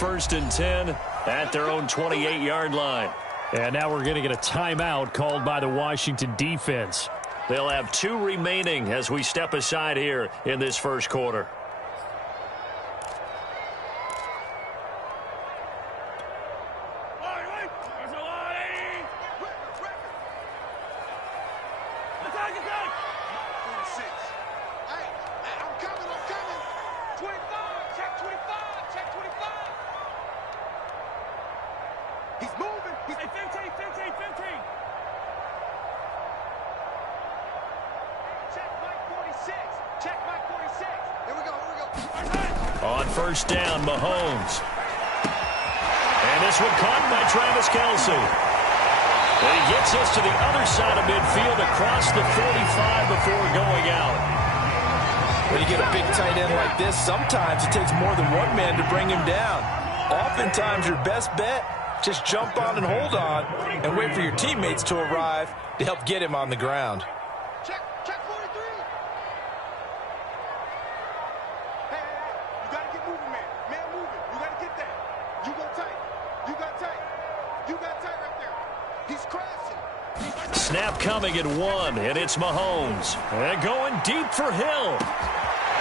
1st and 10 at their own 28-yard line. And now we're going to get a timeout called by the Washington defense. They'll have 2 remaining as we step aside here in this first quarter. On first down, Mahomes. And this one caught by Travis Kelce. And he gets us to the other side of midfield across the 45 before going out. When you get a big tight end like this, sometimes it takes more than one man to bring him down. Oftentimes, your best bet, just jump on and hold on and wait for your teammates to arrive to help get him on the ground. Check 43. Hey, you got to get moving, man. Man moving. You got to get that. You go tight. You got tight. You got tight right there. He's crashing. Snap coming at 1, and it's Mahomes. And going deep for Hill.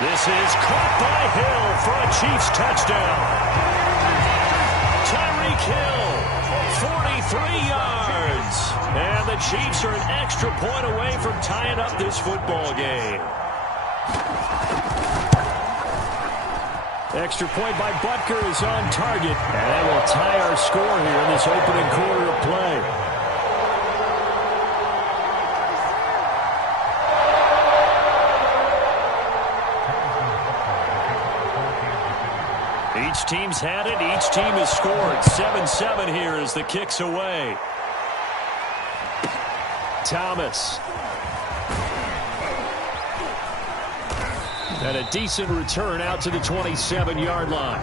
This is caught by Hill for a Chiefs touchdown. Tyreek Hill, 43 yards. And the Chiefs are an extra point away from tying up this football game. Extra point by Butker is on target. And that will tie our score here in this opening quarter of play. Each team's had it. Each team has scored. 7-7 here as the kick's away. Thomas. And a decent return out to the 27-yard line.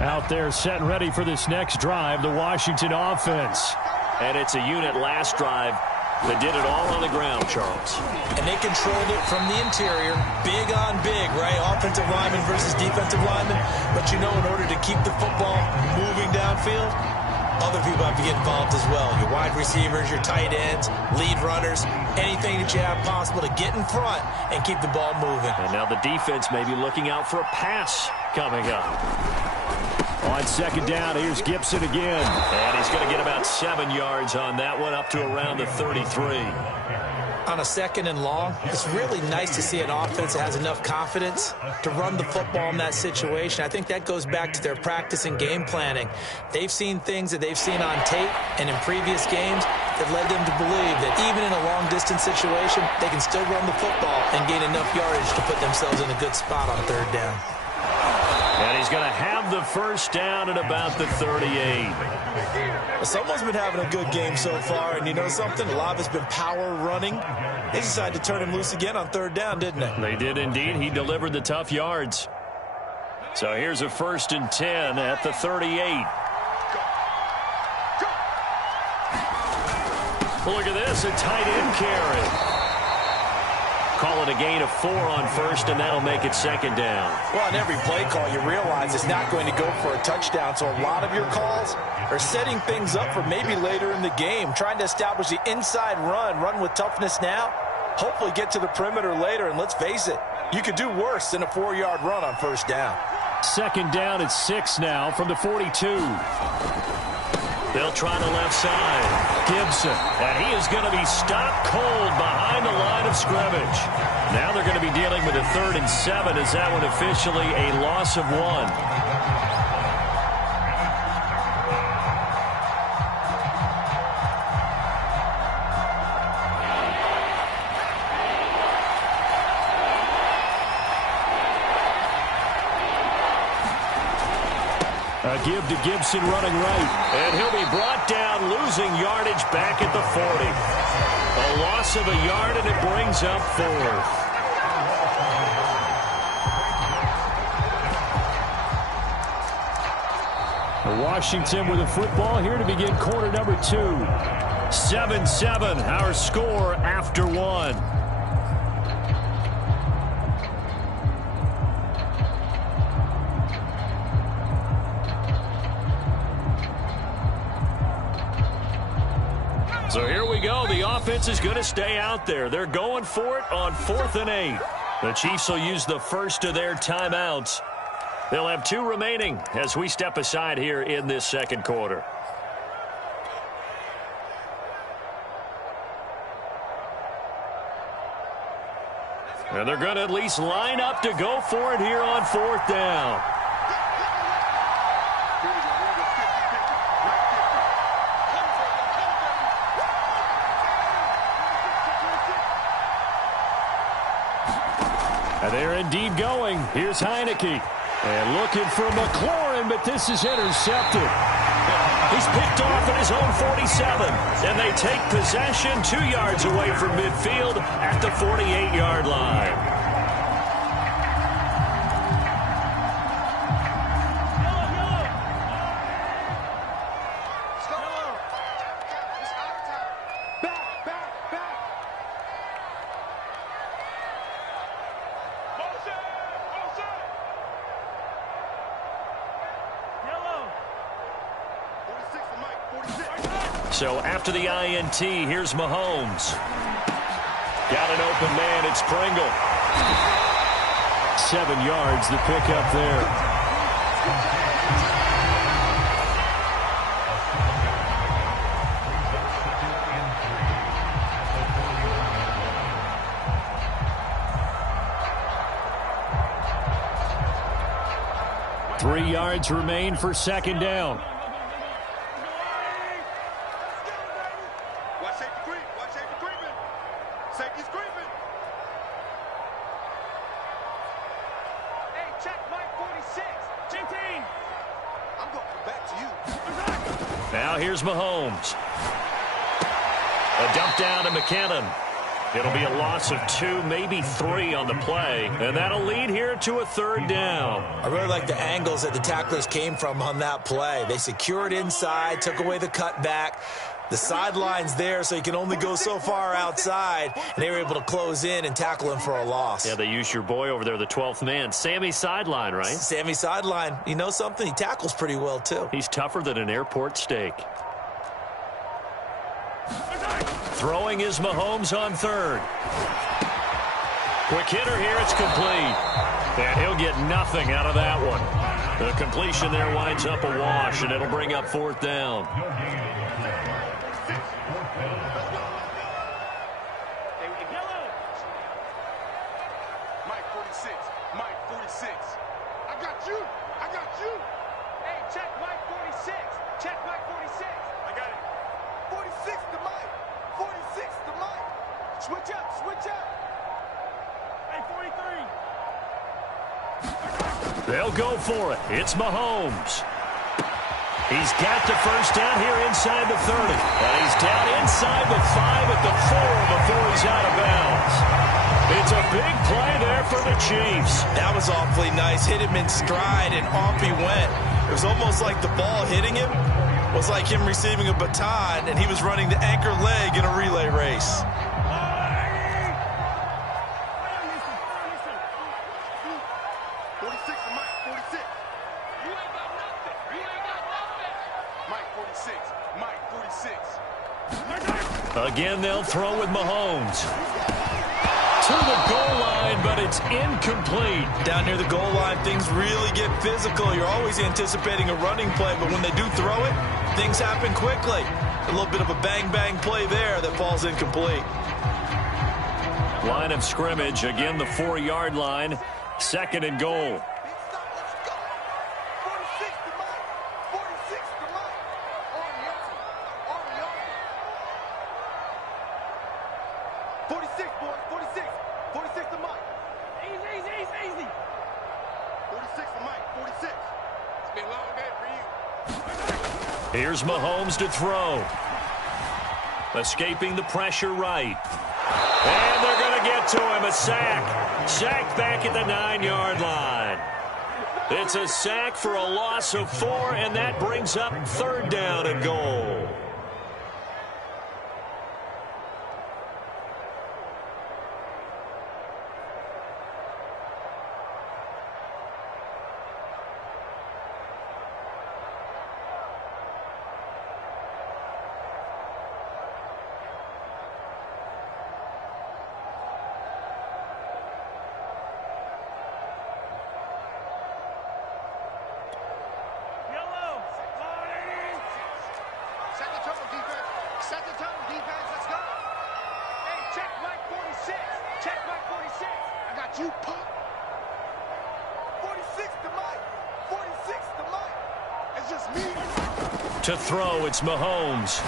Out there set and ready for this next drive, the Washington offense. And it's a unit last drive that did it all on the ground, Charles. And they controlled it from the interior, big on big, right? Offensive lineman versus defensive lineman. But you know, in order to keep the football moving downfield, other people have to get involved as well. Your wide receivers, your tight ends, lead runners, anything that you have possible to get in front and keep the ball moving. And now the defense may be looking out for a pass coming up. On second down, here's Gibson again. And he's going to get about 7 yards on that one, up to around the 33. On a second and long, it's really nice to see an offense that has enough confidence to run the football in that situation. I think that goes back to their practice and game planning. They've seen things that they've seen on tape and in previous games that led them to believe that even in a long-distance situation, they can still run the football and gain enough yardage to put themselves in a good spot on third down. And he's going to have the first down at about the 38. Someone's been having a good game so far, and you know something? A lot of it's been power running. They decided to turn him loose again on third down, didn't they? They did indeed. He delivered the tough yards. So here's a 1st and 10 at the 38. Look at this, a tight end carry. Call it a gain of 4 on first, and that'll make it second down. Well, on every play call, you realize it's not going to go for a touchdown, so a lot of your calls are setting things up for maybe later in the game, trying to establish the inside run with toughness now, hopefully get to the perimeter later, and let's face it, you could do worse than a 4-yard run on first down. Second down at 6 now from the 42. They'll try the left side. Gibson, and he is going to be stopped cold behind the line of scrimmage. Now they're going to be dealing with a 3rd and 7 as that one officially a loss of 1. A give to Gibson running right. And he'll be brought down, losing yardage back at the 40. A loss of a yard, and it brings up 4th. Washington with a football here to begin quarter number 2. 7-7, our score after 1. So here we go. The offense is going to stay out there. They're going for it on 4th and 8. The Chiefs will use the first of their timeouts. They'll have 2 remaining as we step aside here in this second quarter. And they're going to at least line up to go for it here on 4th down. And they're indeed going. Here's Heineke. And looking for McLaurin, but this is intercepted. He's picked off at his own 47. And they take possession 2 yards away from midfield at the 48-yard line. So after the INT, here's Mahomes. Got an open man, it's Pringle. 7 yards, the pickup there. Three yards remain for second down. Now here's Mahomes. A dump down to McKinnon. It'll be a loss of 2, maybe 3 on the play, and that'll lead here to a 3rd down. I really like the angles that the tacklers came from on that play. They secured inside, took away the cutback. The sideline's there, so you can only go so far outside, and they were able to close in and tackle him for a loss. Yeah, they used your boy over there, the 12th man. Sammy Sideline, right? Sammy Sideline. You know something? He tackles pretty well, too. He's tougher than an airport steak. Throwing is Mahomes on 3rd. Quick hitter here, it's complete. And he'll get nothing out of that one. The completion there winds up a wash, and it'll bring up 4th down. They'll go for it. It's Mahomes. He's got the first down here inside the 30. And he's down inside the 5 at the 4 before he's out of bounds. It's a big play there for the Chiefs. That was awfully nice. Hit him in stride, and off he went. It was almost like the ball hitting him was like him receiving a baton, and he was running the anchor leg in a relay race. Again, they'll throw with Mahomes. To the goal line, but it's incomplete. Down near the goal line, things really get physical. You're always anticipating a running play, but when they do throw it, things happen quickly. A little bit of a bang-bang play there that falls incomplete. Line of scrimmage, again the 4-yard line. 2nd and goal. Here's Mahomes to throw. Escaping the pressure right. And they're going to get to him. A sack. Sacked back at the 9-yard line. It's a sack for a loss of 4, and that brings up 3rd down and goal. You pop. 46 to Mike. 46 to Mike. It's just me. To throw, it's Mahomes.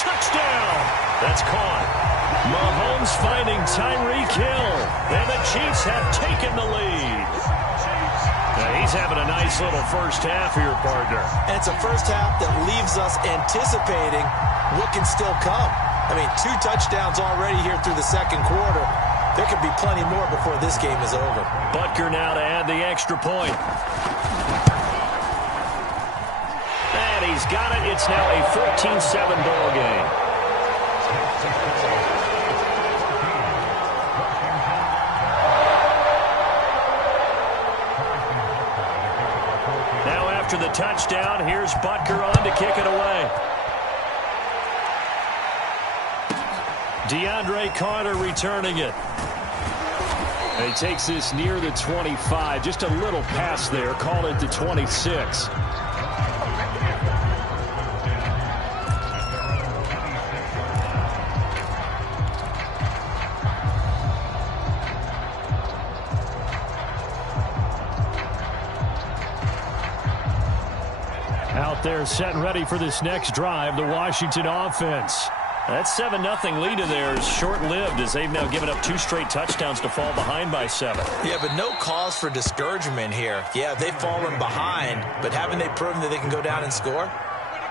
Touchdown! That's caught. Mahomes finding Tyreek Hill. And the Chiefs have taken the lead. Now, he's having a nice little first half here, partner. And it's a first half that leaves us anticipating what can still come. I mean, 2 touchdowns already here through the second quarter. There could be plenty more before this game is over. Butker now to add the extra point. And he's got it. It's now a 14-7 ball game. Now after the touchdown, here's Butker on to kick it away. DeAndre Carter returning it. And he takes this near the 25. Just a little pass there. Call it the 26. Out there set and ready for this next drive, the Washington offense. That 7-0 lead of theirs is short-lived as they've now given up 2 straight touchdowns to fall behind by 7. Yeah, but no cause for discouragement here. Yeah, they've fallen behind, but haven't they proven that they can go down and score?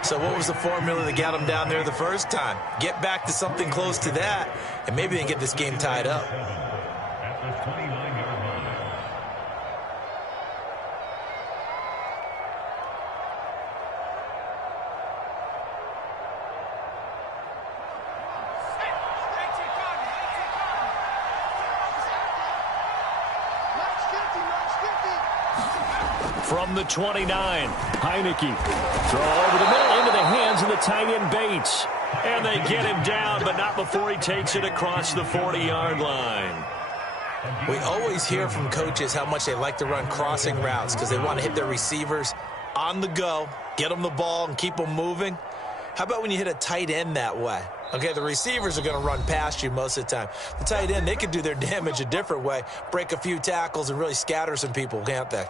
So what was the formula that got them down there the first time? Get back to something close to that, and maybe they can get this game tied up. From the 29, Heineke. Throw over the middle into the hands of the tight end Bates. And they get him down, but not before he takes it across the 40-yard line. We always hear from coaches how much they like to run crossing routes because they want to hit their receivers on the go, get them the ball, and keep them moving. How about when you hit a tight end that way? Okay, the receivers are going to run past you most of the time. The tight end, they can do their damage a different way, break a few tackles, and really scatter some people, can't they?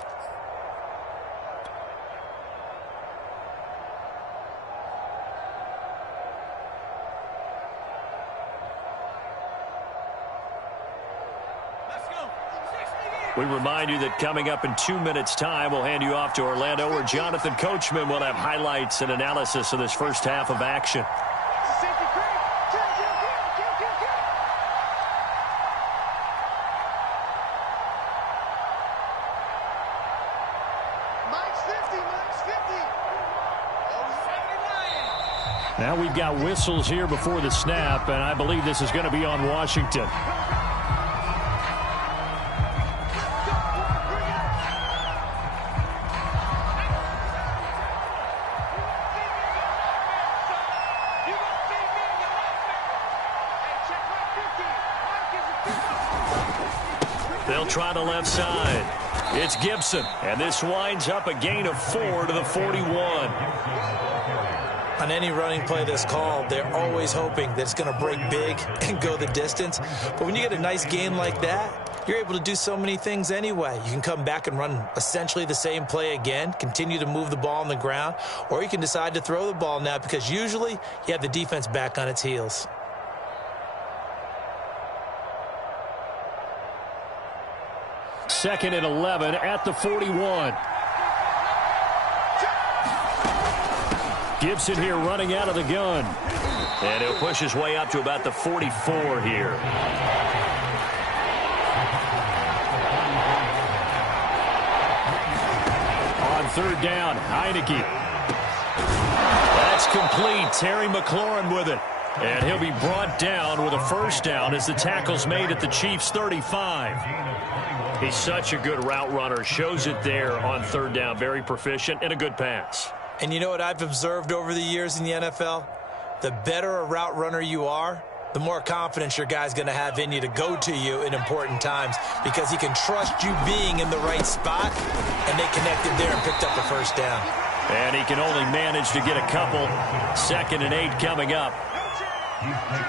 We remind you that coming up in 2 minutes' time, we'll hand you off to Orlando, where Jonathan Coachman will have highlights and analysis of this first half of action. Now we've got whistles here before the snap, and I believe this is going to be on Washington. They'll try the left side. It's Gibson, and this winds up a gain of 4 to the 41. On any running play that's called, they're always hoping that it's going to break big and go the distance. But when you get a nice game like that, you're able to do so many things anyway. You can come back and run essentially the same play again, continue to move the ball on the ground, or you can decide to throw the ball now because usually you have the defense back on its heels. Second and 11 at the 41. Gibson here running out of the gun. And he'll push his way up to about the 44 here. third down. Heineke. That's complete. Terry McLaurin with it. And he'll be brought down with a first down as the tackle's made at the Chiefs' 35. He's such a good route runner. Shows it there on third down. Very proficient and a good pass. And you know what I've observed over the years in the NFL? The better a route runner you are, the more confidence your guy's going to have in you to go to you in important times because he can trust you being in the right spot, and they connected there and picked up the first down. And he can only manage to get a couple. 2nd and 8 coming up.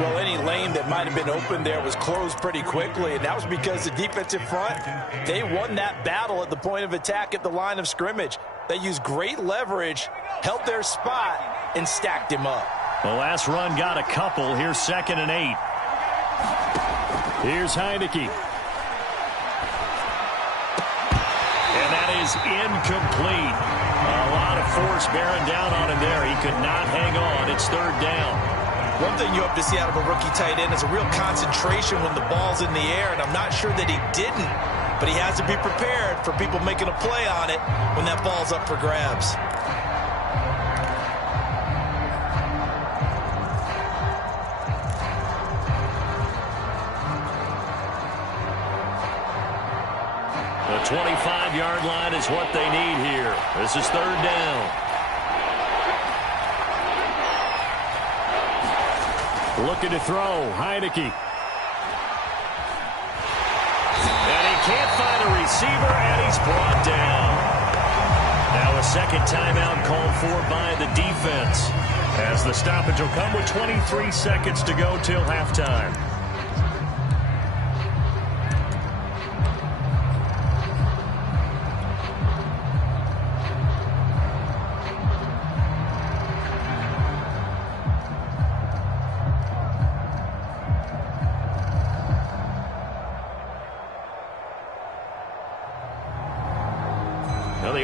Well, any lane that might have been open there was closed pretty quickly, and that was because the defensive front, they won that battle at the point of attack at the line of scrimmage. They used great leverage, held their spot, and stacked him up. The last run got a couple. Here's 2nd and 8. Here's Heineke. And that is incomplete. A lot of force bearing down on him there. He could not hang on. It's third down. One thing you hope to see out of a rookie tight end is a real concentration when the ball's in the air, and I'm not sure that he didn't, but he has to be prepared for people making a play on it when that ball's up for grabs. The 25-yard line is what they need here. This is third down. Looking to throw. Heineke. And he can't find a receiver, and he's brought down. Now a second timeout called for by the defense, as the stoppage will come with 23 seconds to go till halftime.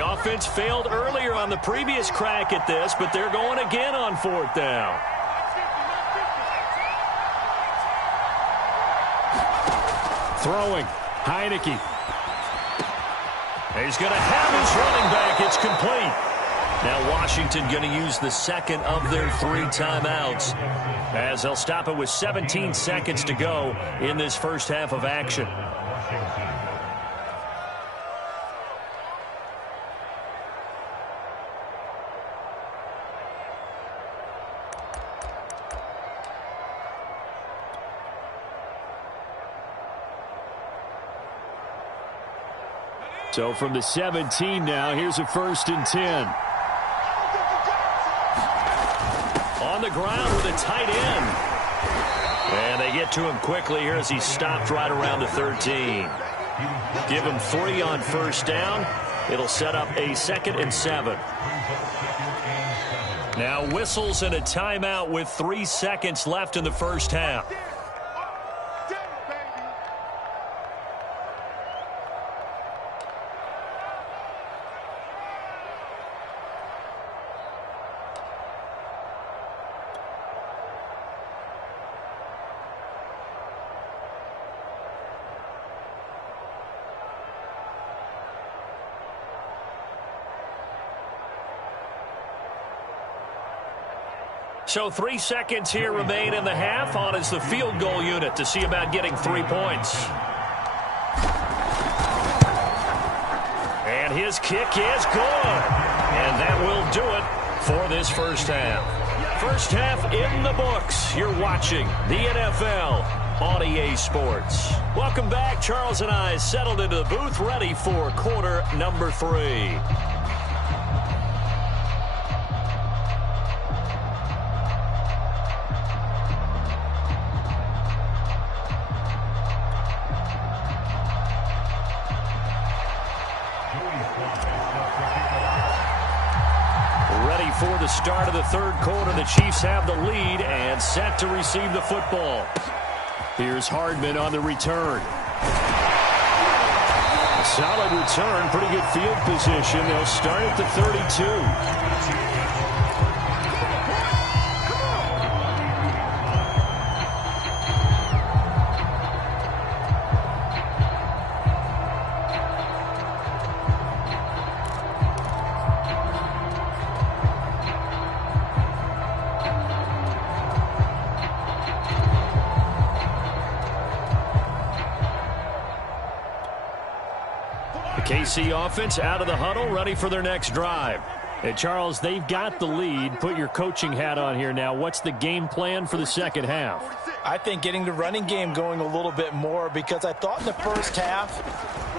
Offense failed earlier on the previous crack at this, but they're going again on 4th down. Throwing. Heineke. He's going to have his running back. It's complete. Now Washington going to use the second of their 3 timeouts, as they'll stop it with 17 seconds to go in this first half of action. So from the 17 now, here's a 1st and 10. On the ground with a tight end. And they get to him quickly here as he stopped right around the 13. Give him 3 on first down. It'll set up a 2nd and 7. Now whistles and a timeout with 3 seconds left in the first half. So 3 seconds here remain in the half. On is the field goal unit to see about getting 3 points. And his kick is good. And that will do it for this first half. First half in the books. You're watching the NFL on EA Sports. Welcome back. Charles and I settled into the booth, ready for quarter number 3. For the start of the third quarter, the Chiefs have the lead and set to receive the football. Here's Hardman on the return. A solid return, pretty good field position. They'll start at the 32. KC offense out of the huddle, ready for their next drive. Hey, Charles, they've got the lead. Put your coaching hat on here now. What's the game plan for the second half? I think getting the running game going a little bit more, because I thought in the first half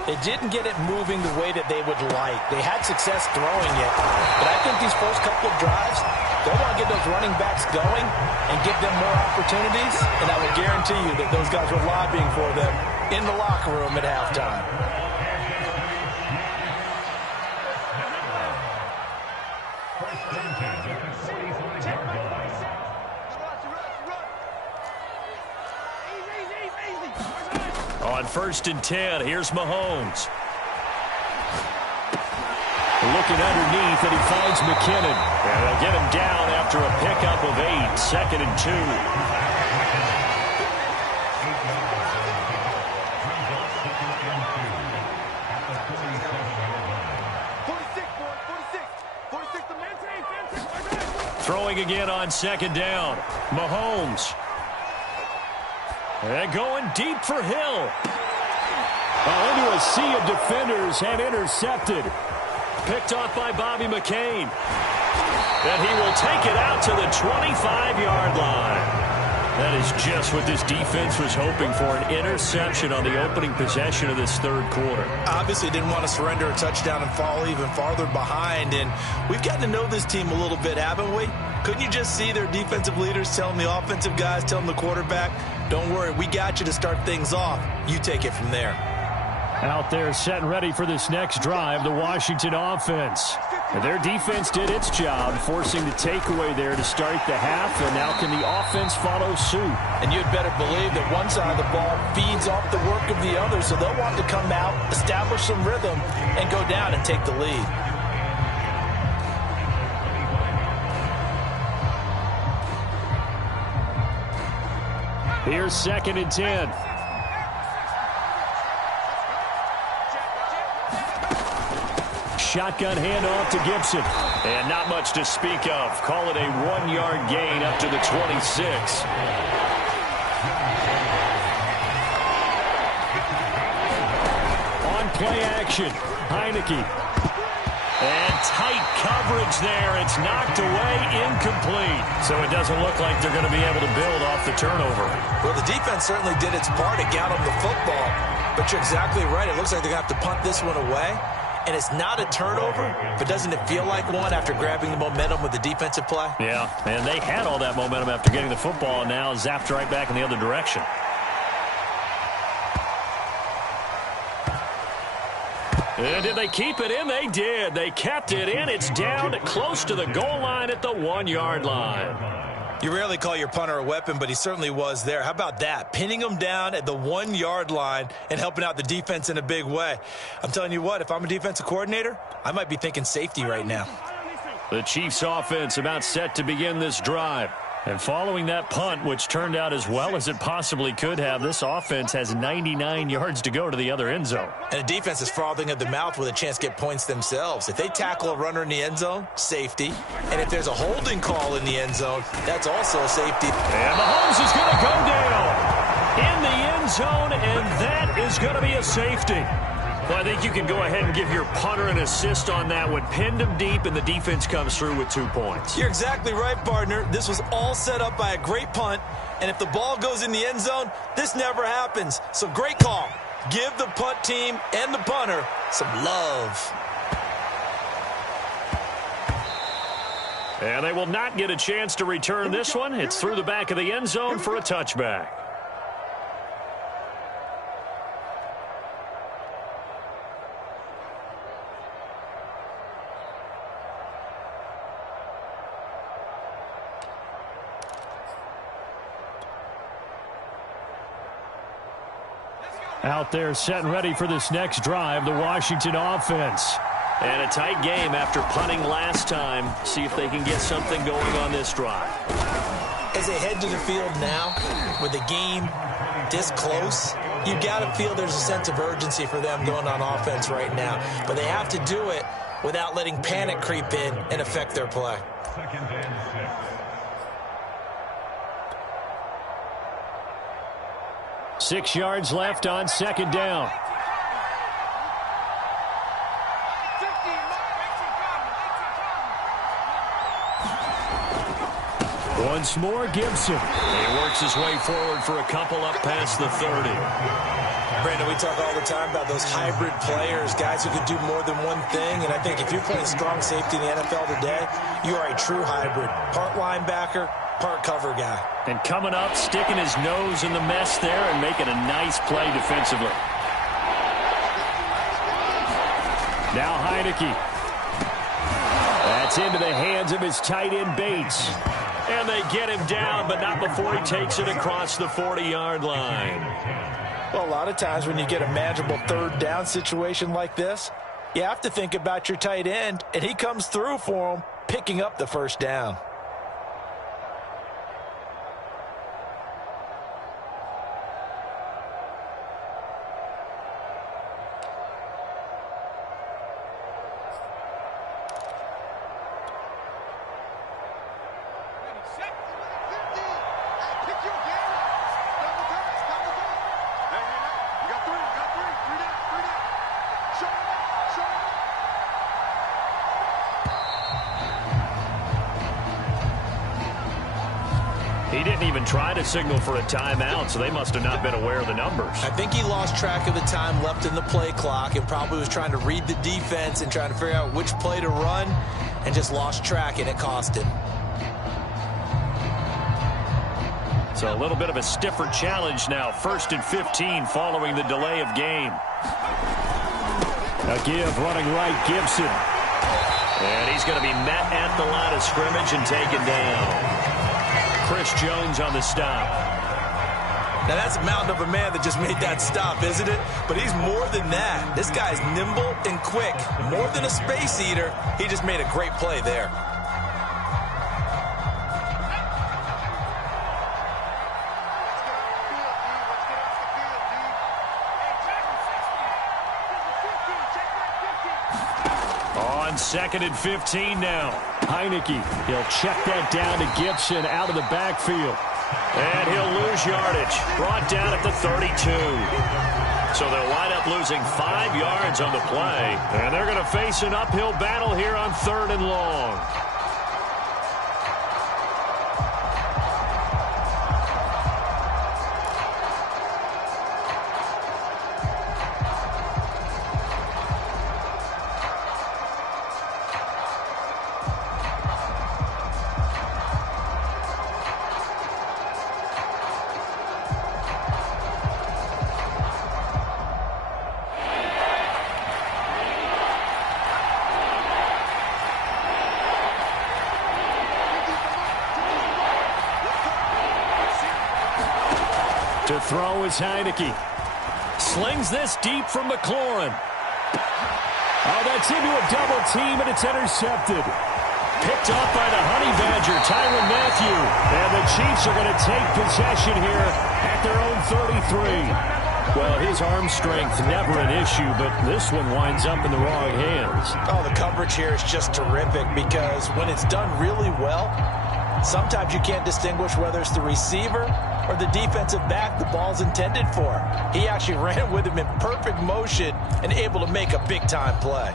they didn't get it moving the way that they would like. They had success throwing it, but I think these first couple of drives, they'll want to get those running backs going and give them more opportunities, and I will guarantee you that those guys were lobbying for them in the locker room at halftime. On 1st and 10, here's Mahomes. Looking underneath, and he finds McKinnon. And they'll get him down after a pickup of 8, 2nd and 2. Throwing again on 2nd down. Mahomes. And going deep for Hill. Into a sea of defenders and intercepted. Picked off by Bobby McCain. And he will take it out to the 25-yard line. That is just what this defense was hoping for, an interception on the opening possession of this third quarter. Obviously didn't want to surrender a touchdown and fall even farther behind. And we've gotten to know this team a little bit, haven't we? Couldn't you just see their defensive leaders telling the offensive guys, telling the quarterback, don't worry, we got you to start things off. You take it from there. Out there set and ready for this next drive, the Washington offense. And their defense did its job, forcing the takeaway there to start the half, and now can the offense follow suit? And you'd better believe that one side of the ball feeds off the work of the other, so they'll want to come out, establish some rhythm, and go down and take the lead. Here's 2nd and 10. Shotgun handoff to Gibson. And not much to speak of. Call it a 1-yard gain up to the 26. On play action, Heineke. And tight coverage there. It's knocked away, incomplete. So it doesn't look like they're going to be able to build off the turnover. Well, the defense certainly did its part to get them the football. But you're exactly right. It looks like they're going to have to punt this one away. And it's not a turnover, but doesn't it feel like one after grabbing the momentum with the defensive play? Yeah, and they had all that momentum after getting the football, and now zapped right back in the other direction. And did they keep it in? They did. They kept it in. It's down close to the goal line at the 1-yard line. You rarely call your punter a weapon, but he certainly was there. How about that? Pinning him down at the 1-yard line and helping out the defense in a big way. I'm telling you what, if I'm a defensive coordinator, I might be thinking safety right now. The Chiefs offense about set to begin this drive. And following that punt, which turned out as well as it possibly could have, this offense has 99 yards to go to the other end zone. And the defense is frothing at the mouth with a chance to get points themselves. If they tackle a runner in the end zone, safety. And if there's a holding call in the end zone, that's also a safety. And Mahomes is going to go down in the end zone, and that is going to be a safety. Well, I think you can go ahead and give your punter an assist on that one. Pinned him deep, and the defense comes through with 2 points. You're exactly right, partner. This was all set up by a great punt, and if the ball goes in the end zone, this never happens. So great call. Give the punt team and the punter some love. And they will not get a chance to return this one. It's through the back of the end zone for a touchback. Out there set and ready for this next drive, the Washington offense. And a tight game after punting last time. See if they can get something going on this drive. As they head to the field now, with the game this close, you got to feel there's a sense of urgency for them going on offense right now. But they have to do it without letting panic creep in and affect their play. 6 yards left on 2nd down. Once more, Gibson. He works his way forward for a couple up past the 30. Brandon, we talk all the time about those hybrid players, guys who can do more than one thing. And I think if you're playing strong safety in the NFL today, you are a true hybrid. Part linebacker, part cover guy. And coming up, sticking his nose in the mess there and making a nice play defensively. Now Heineke. That's into the hands of his tight end Bates. And they get him down, but not before he takes it across the 40-yard line. Well, a lot of times when you get a manageable third down situation like this, you have to think about your tight end, and he comes through for him, picking up the first down. He didn't even try to signal for a timeout, so they must have not been aware of the numbers. I think he lost track of the time left in the play clock and probably was trying to read the defense and trying to figure out which play to run and just lost track, and it cost him. So a little bit of a stiffer challenge now. 1st and 15 following the delay of game. A give running right, Gibson. And he's going to be met at the line of scrimmage and taken down. Chris Jones on the stop. Now, that's a mountain of a man that just made that stop, isn't it? But he's more than that. This guy's nimble and quick. More than a space eater. He just made a great play there. On 2nd and 15 now. Heineke, he'll check that down to Gibson out of the backfield. And he'll lose yardage. Brought down at the 32. So they'll wind up losing 5 yards on the play. And they're going to face an uphill battle here on 3rd and long. To throw is Heineke. Slings this deep from McLaurin. Oh, that's into a double team, and it's intercepted. Picked off by the Honey Badger, Tyrann Mathieu. And the Chiefs are going to take possession here at their own 33. Well, his arm strength never an issue, but this one winds up in the wrong hands. Oh, the coverage here is just terrific because when it's done really well, sometimes you can't distinguish whether it's the receiver or the defensive back the ball's intended for. He actually ran with him in perfect motion and able to make a big-time play.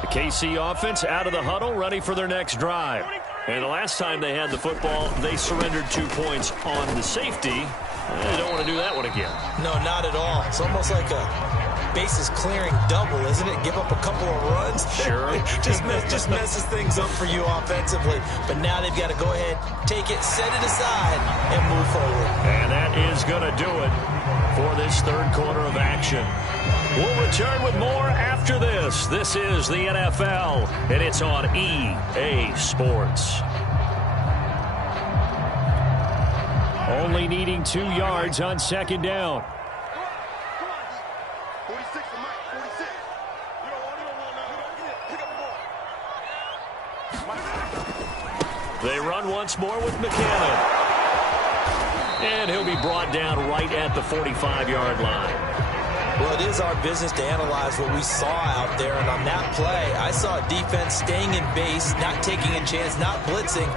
The KC offense out of the huddle, ready for their next drive. And the last time they had the football, they surrendered 2 points on the safety. They don't want to do that one again. No, not at all. It's almost like a bases clearing double, isn't it? Give up a couple of runs. Sure. just messes things up for you offensively. But now they've got to go ahead, take it, set it aside, and move forward. And that is going to do it for this 3rd quarter of action. We'll return with more after this. This is the NFL, and it's on EA Sports. Only needing 2 yards on 2nd down. They run once more with McCannon. And he'll be brought down right at the 45-yard line. Well, it is our business to analyze what we saw out there, and on that play, I saw a defense staying in base, not taking a chance, not blitzing,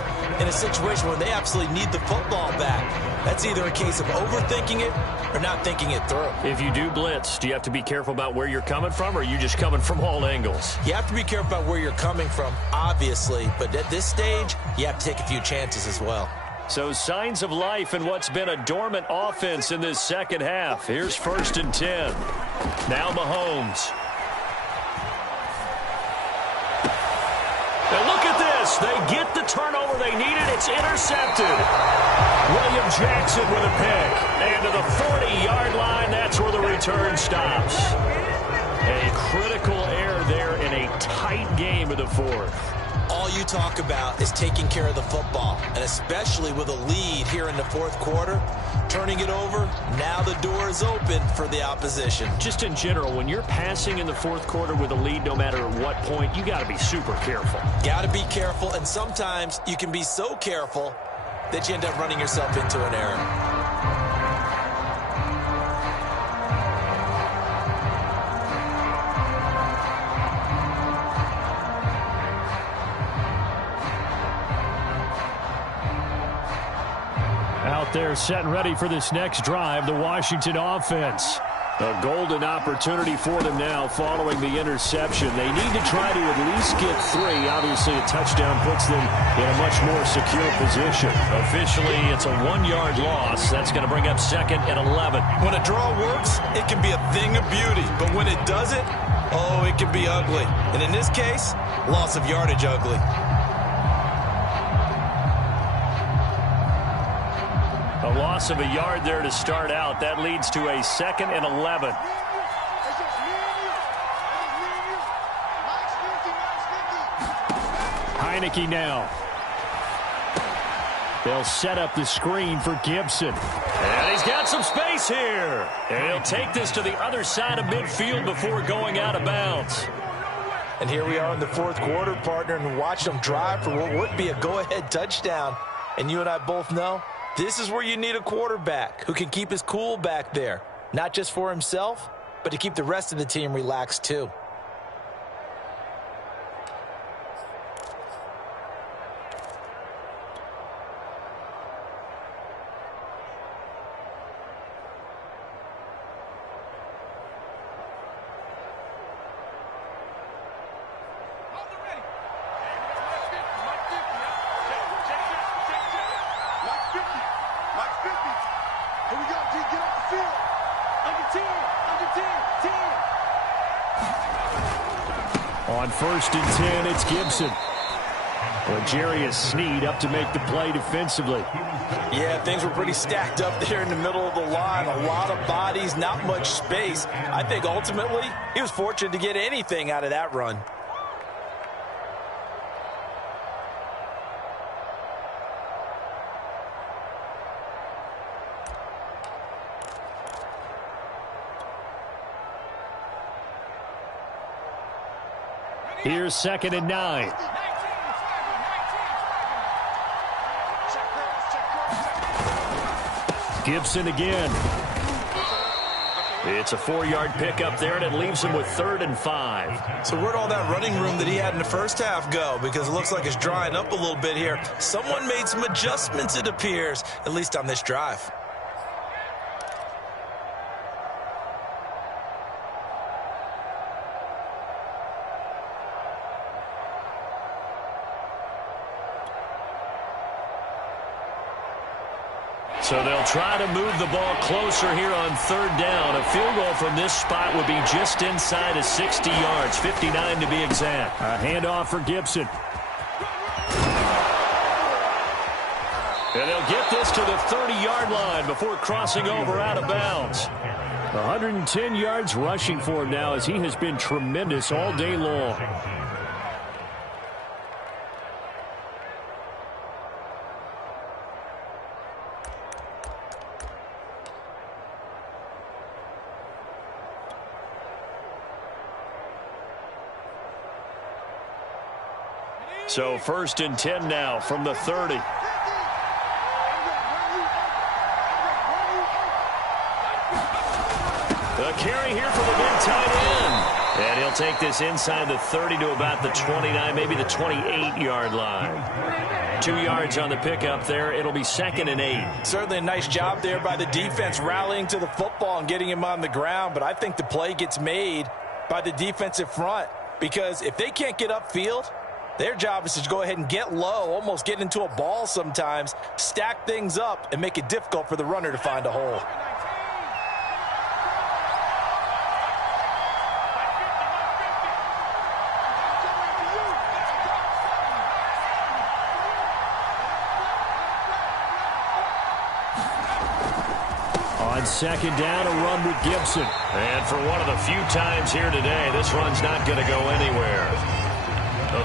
in a situation where they absolutely need the football back. That's either a case of overthinking it or not thinking it through. If you do blitz, do you have to be careful about where you're coming from, or are you just coming from all angles? You have to be careful about where you're coming from, obviously, but at this stage, you have to take a few chances as well. So signs of life in what's been a dormant offense in this second half. Here's 1st and 10. Now Mahomes. And look at this. They get the turnover they needed. It's intercepted. William Jackson with a pick. And to the 40-yard line, that's where the return stops. A critical error there in a tight game of the fourth. All you talk about is taking care of the football, and especially with a lead here in the fourth quarter, turning it over, now the door is open for the opposition. Just in general, when you're passing in the fourth quarter with a lead, no matter at what point, you got to be super careful. Got to be careful, and sometimes you can be so careful that you end up running yourself into an error. Out there set and ready for this next drive, the Washington offense. A golden opportunity for them now following the interception. They need to try to at least get 3. Obviously, a touchdown puts them in a much more secure position. Officially, it's a 1-yard loss. That's going to bring up 2nd and 11. When a draw works, it can be a thing of beauty. But when it doesn't, oh, it can be ugly. And in this case, loss of yardage ugly. A loss of a yard there to start out. That leads to a 2nd and 11. Heineke now. They'll set up the screen for Gibson. And he's got some space here. And he'll take this to the other side of midfield before going out of bounds. And here we are in the fourth quarter, partner, and watch them drive for what would be a go-ahead touchdown. And you and I both know this is where you need a quarterback who can keep his cool back there, not just for himself, but to keep the rest of the team relaxed too. On 1st and 10, it's Gibson. Well, Jarius Sneed up to make the play defensively. Yeah, things were pretty stacked up there in the middle of the line. A lot of bodies, not much space. I think ultimately he was fortunate to get anything out of that run. Here's 2nd and 9. Gibson again. It's a 4-yard pickup there, and it leaves him with 3rd and 5. So where'd all that running room that he had in the first half go? Because it looks like it's drying up a little bit here. Someone made some adjustments, it appears, at least on this drive. So they'll try to move the ball closer here on 3rd down. A field goal from this spot would be just inside of 60 yards, 59 to be exact. A handoff for Gibson. And they'll get this to the 30-yard line before crossing over out of bounds. 110 yards rushing for him now as he has been tremendous all day long. So 1st and 10 now from the 30. A carry here for the big tight end. And he'll take this inside the 30 to about the 29, maybe the 28-yard line. 2 yards on the pickup there. It'll be 2nd and 8. Certainly a nice job there by the defense rallying to the football and getting him on the ground. But I think the play gets made by the defensive front, because if they can't get upfield, their job is to go ahead and get low, almost get into a ball sometimes, stack things up, and make it difficult for the runner to find a hole. On 2nd down, a run with Gibson. And for one of the few times here today, this run's not going to go anywhere.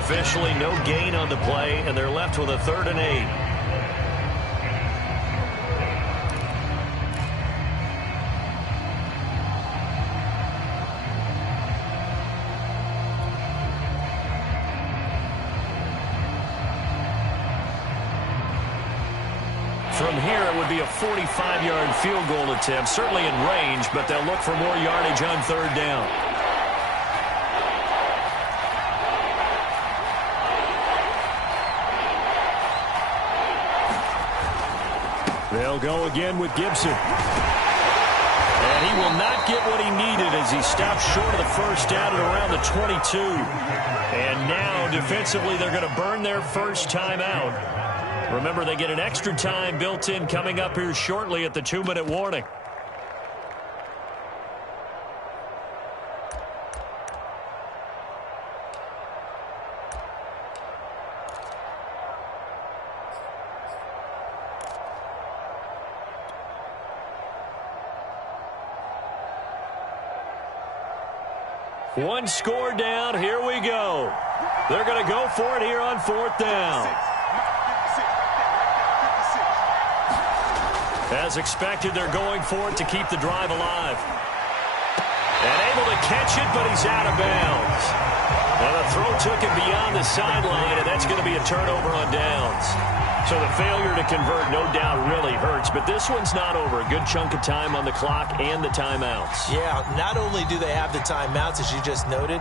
Officially no gain on the play, and they're left with a 3rd and 8. From here, it would be a 45-yard field goal attempt, certainly in range, but they'll look for more yardage on 3rd down. They'll go again with Gibson. And he will not get what he needed as he stops short of the 1st down at around the 22. And now, defensively, they're going to burn their first timeout. Remember, they get an extra time built in coming up here shortly at the 2-minute warning. One score down. Here we go. They're going to go for it here on 4th down. As expected, they're going for it to keep the drive alive. And able to catch it, but he's out of bounds. Well, the throw took him beyond the sideline, and that's going to be a turnover on downs. So the failure to convert, no doubt, really hurts. But this one's not over. A good chunk of time on the clock and the timeouts. Yeah, not only do they have the timeouts, as you just noted,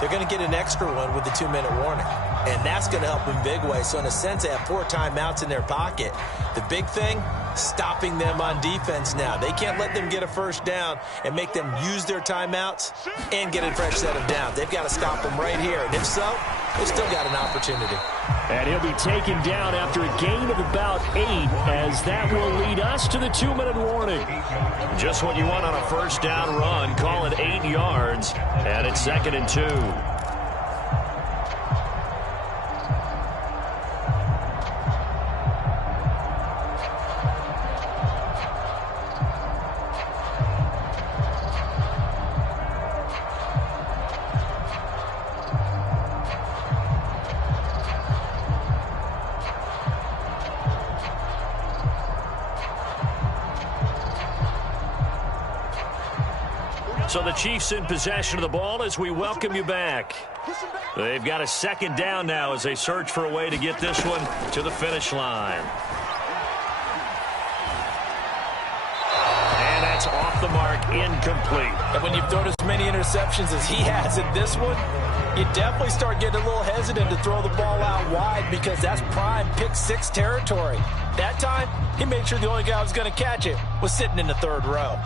they're going to get an extra one with the 2-minute warning. And that's going to help in big way. So in a sense, they have 4 timeouts in their pocket. The big thing, stopping them on defense now. They can't let them get a 1st down and make them use their timeouts and get a fresh set of downs. They've got to stop them right here. And if so, they've still got an opportunity. And he'll be taken down after a gain of about 8, as that will lead us to the 2-minute warning. Just what you want on a 1st down run. Call it 8 yards, and it's 2nd and 2. So the Chiefs in possession of the ball as we welcome you back. They've got a 2nd down now as they search for a way to get this one to the finish line. And that's off the mark, incomplete. And when you've thrown as many interceptions as he has in this one, you definitely start getting a little hesitant to throw the ball out wide, because that's prime pick-6 territory. That time, he made sure the only guy who was going to catch it was sitting in the 3rd row.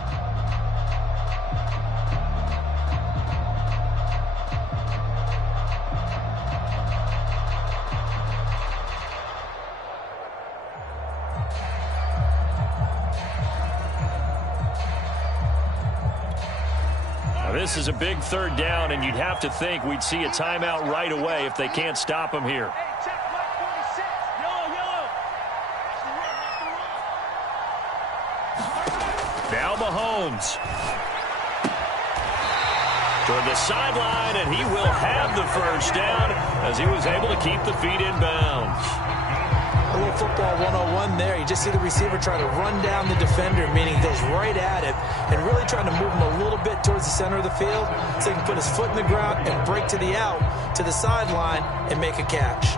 This is a big 3rd down, and you'd have to think we'd see a timeout right away if they can't stop him here. Now Mahomes. Toward the sideline, and he will have the 1st down as he was able to keep the feet in bounds. A little football 101 there. You just see the receiver try to run down the defender, meaning he goes right at him, and really trying to move him a little bit towards the center of the field so he can put his foot in the ground and break to the out, to the sideline, and make a catch.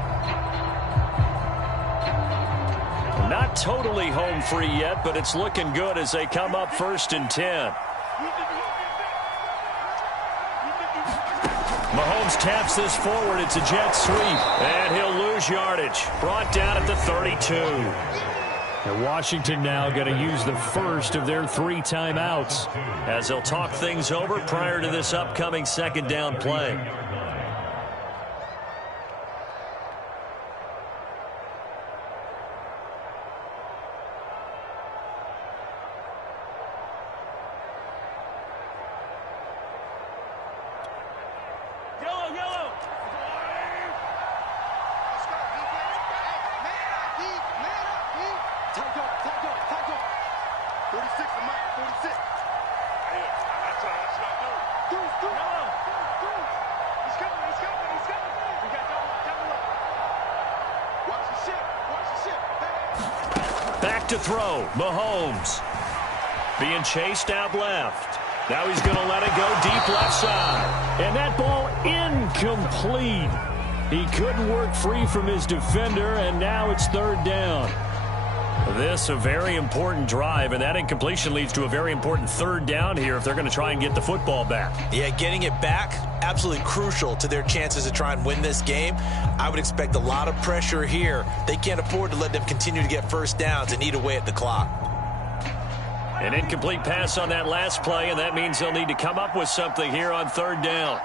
Not totally home free yet, but it's looking good as they come up 1st and 10. Mahomes taps this forward. It's a jet sweep. And he'll lose yardage. Brought down at the 32. And Washington now going to use the first of their 3 timeouts as they'll talk things over prior to this upcoming second down play. Back to throw. Mahomes being chased out left. Now he's going to let it go deep left side. And that ball incomplete. He couldn't work free from his defender, and now it's 3rd down. This a very important drive, and that incompletion leads to a very important 3rd down here if they're going to try and get the football back. Yeah, getting it back, absolutely crucial to their chances to try and win this game. I would expect a lot of pressure here. They can't afford to let them continue to get first downs and eat away at the clock. An incomplete pass on that last play, and that means they'll need to come up with something here on 3rd down.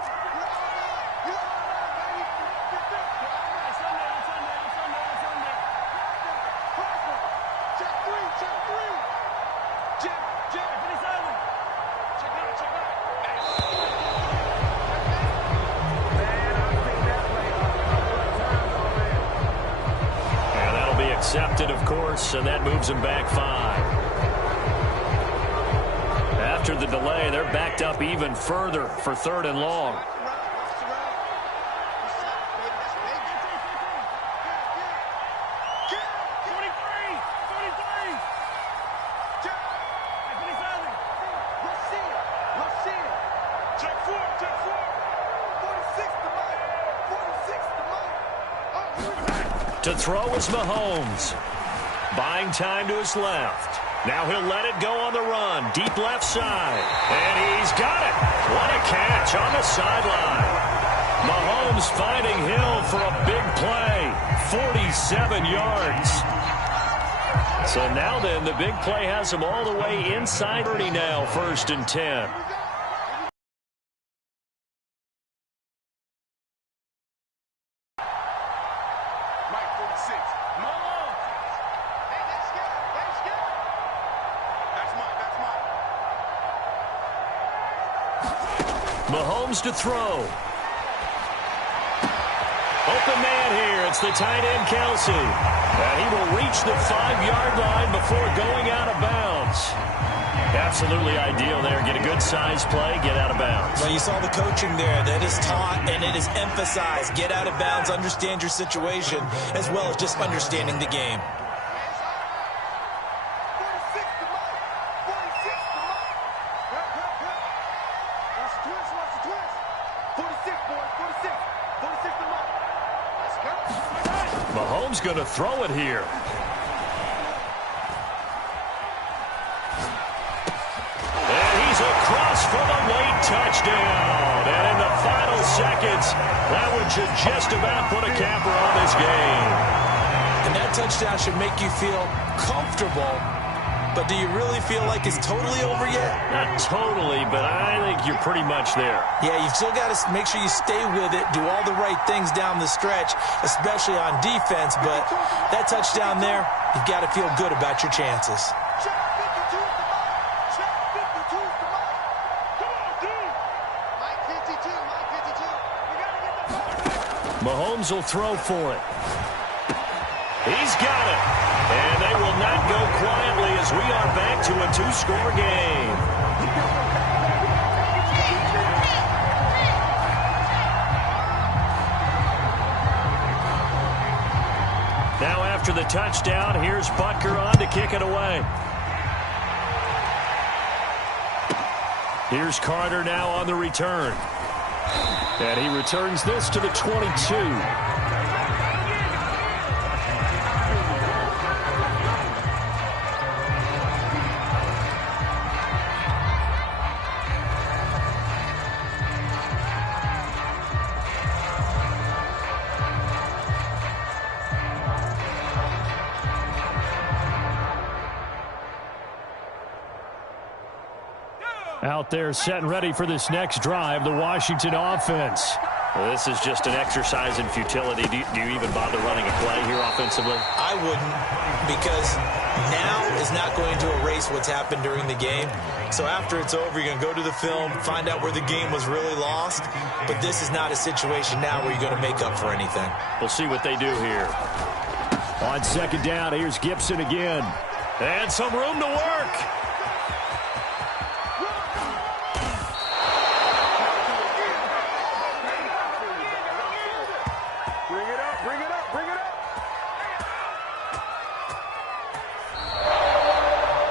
Accepted, of course, and that moves them back 5. After the delay, they're backed up even further for 3rd and long. To throw is Mahomes. Buying time to his left. Now he'll let it go on the run. Deep left side. And he's got it. What a catch on the sideline. Mahomes finding Hill for a big play. 47 yards. So now then, the big play has him all the way inside 30 now. 1st and 10. Mahomes to throw. Open man here. It's the tight end, Kelsey. And he will reach the 5-yard line before going out of bounds. Absolutely ideal there. Get a good size play, get out of bounds. Well, you saw the coaching there. That is taught and it is emphasized. Get out of bounds, understand your situation, as well as just understanding the game. Mahomes going to throw it here. And he's across for the late touchdown. And in the final seconds, that one should just about put a capper on this game. And that touchdown should make you feel comfortable. But do you really feel like it's totally over yet? Not totally, but I think you're pretty much there. Yeah, you've still got to make sure you stay with it, do all the right things down the stretch, especially on defense. But that touchdown there, you've got to feel good about your chances. Mahomes will throw for it. He's got it. And they will not go quietly as we are back to a 2-score game. Now after the touchdown, here's Butker on to kick it away. Here's Carter now on the return. And he returns this to the 22. Out there set and ready for this next drive, the Washington offense. Well, this is just an exercise in futility. Do you even bother running a play here offensively? I wouldn't, because now is not going to erase what's happened during the game. So after it's over, you're going to go to the film, find out where the game was really lost. But this is not a situation now where you're going to make up for anything. We'll see what they do here. On second down, here's Gibson again. And some room to work.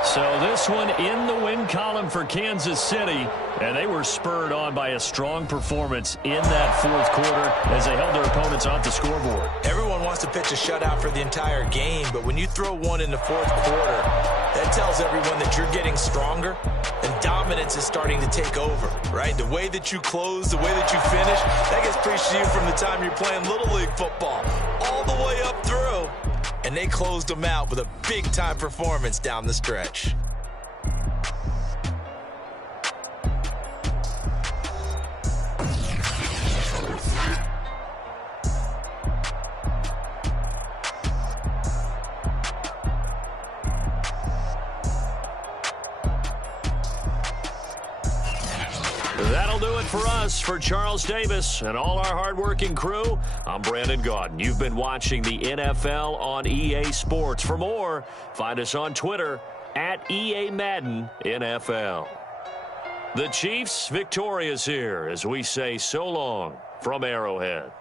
So this one in the win column for Kansas City, and they were spurred on by a strong performance in that fourth quarter as they held their opponents off the scoreboard. Everyone wants to pitch a shutout for the entire game, but when you throw one in the fourth quarter, that tells everyone that you're getting stronger and dominance is starting to take over, right? The way that you close, the way that you finish, that gets preached to you from the time you're playing Little League football all the way up through. And they closed them out with a big-time performance down the stretch. That'll do it for us. For Charles Davis and all our hardworking crew, I'm Brandon Gaudin. You've been watching the NFL on EA Sports. For more, find us on Twitter at EA Madden NFL. The Chiefs victorious here as we say so long from Arrowhead.